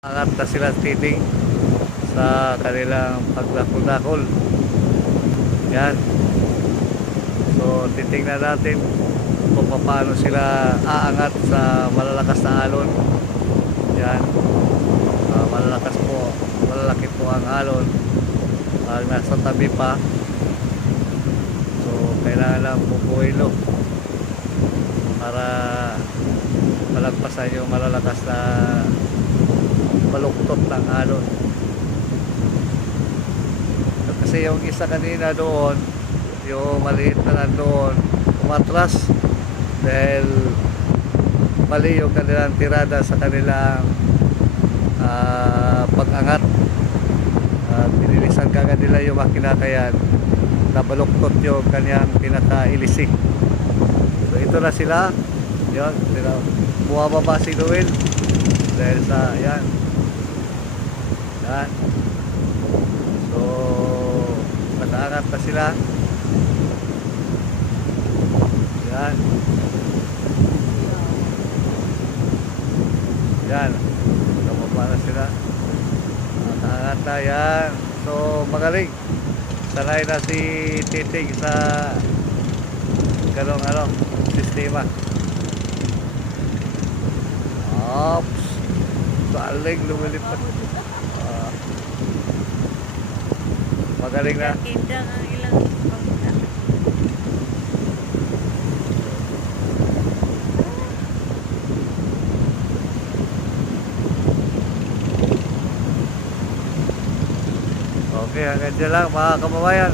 Angat na sila titing sa kanilang pagdakol-dakol. Yan. So titingnan natin kung paano sila aangat sa malalakas na alon. Yan. Malalakas po, malalaki po ang alon pag nasa tabi pa. So kailangan lang bubuhilo para malagpasan yung malalakas na baluktot ng alon. Kasi yung isa kanina doon, yung maliit na nandoon, umatras dahil mali yung kanilang tirada sa kanilang pag-angat. Pinilisan kagad nila yung makina, kaya nabaluktot yung kanyang pinaka-ilisik. So ito na sila. Yun, bumababa si Noel dahil sa yan. So nakaangat na sila. Yan. Yan. Bumaba na sila. Nakaangat na yan. So magaling. Sanay na si Titing sa ganong sistema. Ops. Galing lumilipad. Magaling na. Indang ang ilang pagpunta. Okay, hanggang dyan lang mga kababayan.